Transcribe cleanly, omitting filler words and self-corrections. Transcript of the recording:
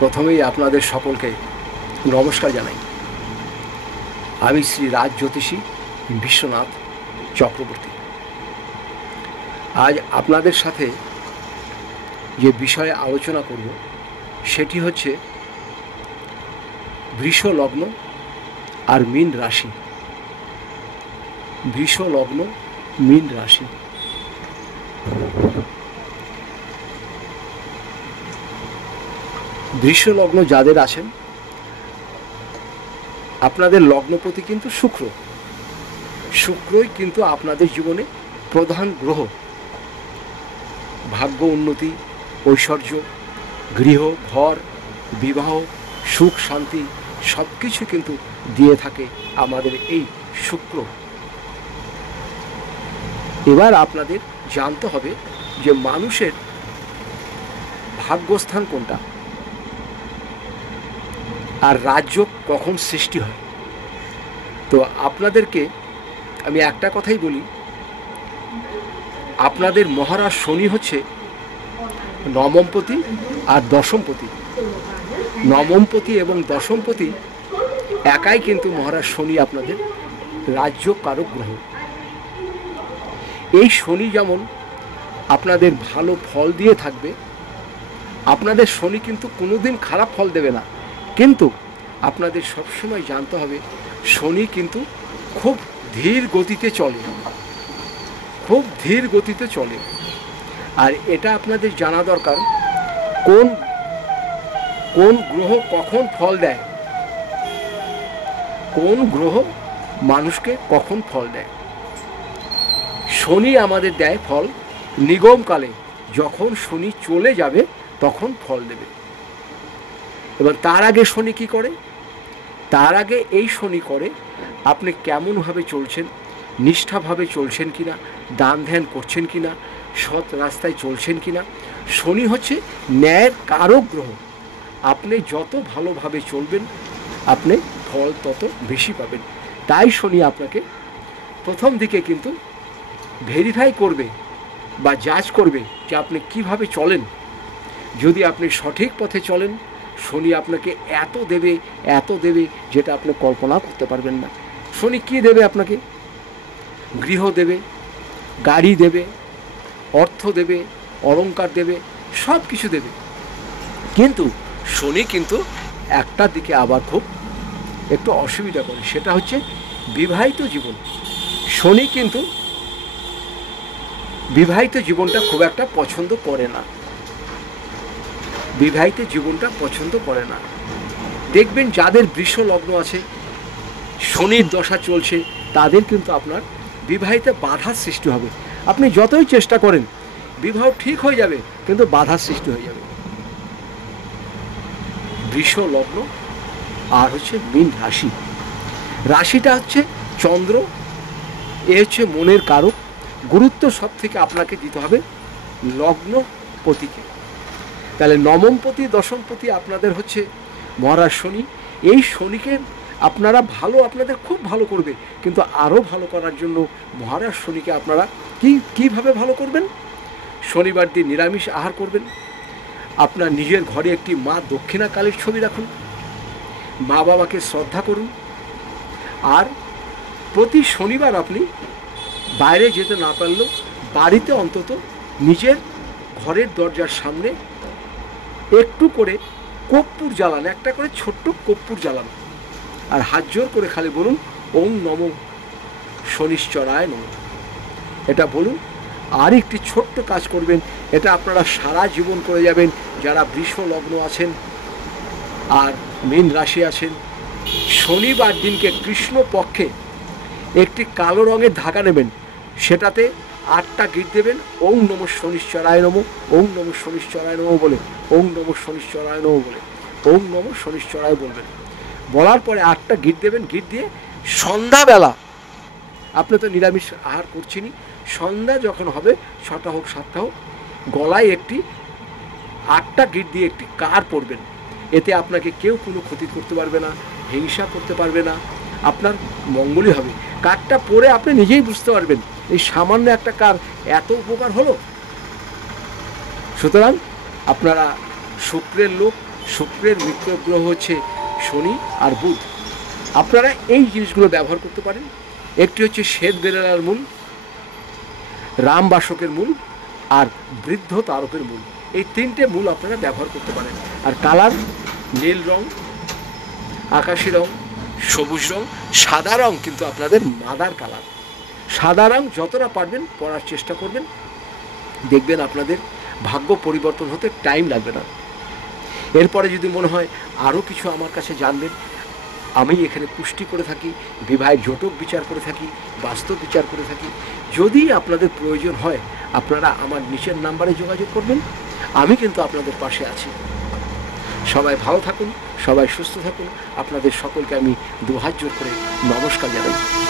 প্রথমেই আপনাদের সকলকে নমস্কার জানাই। আমি শ্রী রাজ জ্যোতিষী বিশ্বনাথ চক্রবর্তী। আজ আপনাদের সাথে যে বিষয়ে আলোচনা করব সেটি হচ্ছে বৃষ লগ্ন আর মীন রাশি। বৃষ লগ্ন, মীন রাশি। বৃষ লগ্ন যাদের আছেন, আপনাদের লগ্নপতি কিন্তু শুক্র। শুক্রই কিন্তু আপনাদের জীবনে প্রধান গ্রহ। ভাগ্য, উন্নতি, ঐশ্বর্য, গৃহ, ঘর, বিবাহ, সুখ, শান্তি সব কিছু কিন্তু দিয়ে থাকে আমাদের এই শুক্র। এবার আপনাদের জানতে হবে যে মানুষের ভাগ্যস্থান কোনটা আর রাজ্য কখন সৃষ্টি হয়। তো আপনাদেরকে আমি একটা কথাই বলি, আপনাদের মহারাজ শনি হচ্ছে নবমপতি আর দশমপতি। নবমপতি এবং দশমপতি একাই কিন্তু মহারাজ শনি আপনাদের রাজ্য কারক গ্রহ। এই শনি যেমন আপনাদের ভালো ফল দিয়ে থাকবে, আপনাদের শনি কিন্তু কোনোদিন খারাপ ফল দেবে না। কিন্তু আপনাদের সবসময় জানতে হবে শনি কিন্তু খুব ধীর গতিতে চলে, খুব ধীর গতিতে চলে। আর এটা আপনাদের জানা দরকার কোন কোন গ্রহ কখন ফল দেয়, কোন গ্রহ মানুষকে কখন ফল দেয়। শনি আমাদের দেয় ফল নিগমকালে, যখন শনি চলে যাবে তখন ফল দেবে। এবার তার আগে শনি কি করে? তার আগে এই শনি করে আপনি কেমনভাবে চলছেন, নিষ্ঠাভাবে চলছেন কিনা, দান ধ্যান করছেন কিনা, সৎ রাস্তায় চলছেন কিনা। শনি হচ্ছে ন্যায়ের কারক গ্রহ। আপনি যত ভালোভাবে চলবেন আপনি ফল তত বেশি পাবেন। তাই শনি আপনাকে প্রথম দিকে কিন্তু ভেরিফাই করবে বা জাজ করবে যে আপনি কিভাবে চলেন। যদি আপনি সঠিক পথে চলেন, শনি আপনাকে এত দেবে, এত দেবে যেটা আপনি কল্পনা করতে পারবেন না। শনি কি দেবে আপনাকে? গৃহ দেবে, গাড়ি দেবে, অর্থ দেবে, অলংকার দেবে, সব কিছু দেবে। কিন্তু শনি কিন্তু একটা দিকে আবার খুব একটু অসুবিধা করে, সেটা হচ্ছে বিবাহিত জীবন। শনি কিন্তু বিবাহিত জীবনটা খুব একটা পছন্দ করে না, বিবাহিত জীবনটা পছন্দ করে না। দেখবেন যাদের বৃষ লগ্ন আছে, শনির দশা চলছে, তাদের কিন্তু আপনার বিবাহিতে বাধার সৃষ্টি হবে। আপনি যতই চেষ্টা করেন বিবাহ ঠিক হয়ে যাবে, কিন্তু বাধার সৃষ্টি হয়ে যাবে। বৃষ লগ্ন আর হচ্ছে মীন রাশি। রাশিটা হচ্ছে চন্দ্র, এ হচ্ছে মনের কারক। গুরুত্ব সব থেকে আপনাকে দিতে হবে লগ্নপতিকে। তাহলে নবমপতি, দশমপতি আপনাদের হচ্ছে মহারাজ শনি। এই শনিকে আপনারা ভালো, আপনাদের খুব ভালো করবে। কিন্তু আরও ভালো করার জন্য মহারাজ শনিকে আপনারা কীভাবে ভালো করবেন? শনিবার দিন নিরামিষ আহার করবেন। আপনার নিজের ঘরে একটি মা দক্ষিণা কালীর ছবি রাখুন, মা বাবাকে শ্রদ্ধা করুন। আর প্রতি শনিবার আপনি বাইরে যেতে না পারলেও বাড়িতে অন্তত নিজের ঘরের দরজার সামনে একটু করে কর্পূর জ্বালান, একটা করে ছোট্ট কর্পূর জ্বালান। আর হাত জোর করে খালি বলুন ওং নমঃ শনিশ্চরায় নমঃ, এটা বলুন। আর একটি ছোট্ট কাজ করবেন, এটা আপনারা সারা জীবন করে যাবেন। যারা বৃষ লগ্ন আছেন আর মীন রাশি আছেন, শনিবার দিনকে কৃষ্ণ পক্ষে একটি কালো রঙের ধাগা নেবেন, সেটাতে 8টা গিট দেবেন ওং নমঃ শনিশ্চরায় নমঃ, ওং নমঃ শনিশ্চরায় নমঃ বলে, ওং নমঃ শনিশ্চরায় নমঃ বলে, ওং নমঃ শনিশ্চরায় বলবেন। বলার পরে 8টা গিট দেবেন। গিট দিয়ে সন্ধ্যাবেলা, আপনি তো নিরামিষ আহার করছেনই, সন্ধ্যা যখন হবে 6টা হোক 7টা হোক, গলায় একটি 8টা গিট দিয়ে একটি কার পরবেন। এতে আপনাকে কেউ কোনো ক্ষতি করতে পারবে না, হিংসা করতে পারবে না, আপনার মঙ্গলই হবে। কারটা পরে আপনি নিজেই বুঝতে পারবেন এই সামান্য একটা কার এত উপকার হলো। সুতরাং আপনারা শুক্রের লোক শুক্রের মিত্র গ্রহ হচ্ছে শনি আর বুধ। আপনারা এই জিনিসগুলো ব্যবহার করতে পারেন। একটি হচ্ছে শ্বেত বেরেলার মূল, রামবাসকের মূল আর বৃদ্ধ তারকের মূল। এই তিনটে মূল আপনারা ব্যবহার করতে পারেন। আর কালার নীল রং, আকাশি রং, সবুজ রং, সাদা রং কিন্তু আপনাদের মাদার কালার। সাদা রং যতটা পারবেন পরার চেষ্টা করবেন, দেখবেন আপনাদের ভাগ্য পরিবর্তন হতে টাইম লাগবে না। এরপরে যদি মনে হয় আরও কিছু আমার কাছে জানবেন, আমি এখানে পুষ্টি করে থাকি, বিবাহের জটক বিচার করে থাকি, বাস্তব বিচার করে থাকি। যদি আপনাদের প্রয়োজন হয় আপনারা আমার নিচের নাম্বারে যোগাযোগ করবেন, আমি কিন্তু আপনাদের পাশে আছি। সবাই ভালো থাকুন, সবাই সুস্থ থাকুন। আপনাদের সকলকে আমি দুহাত জোর করে নমস্কার জানাই।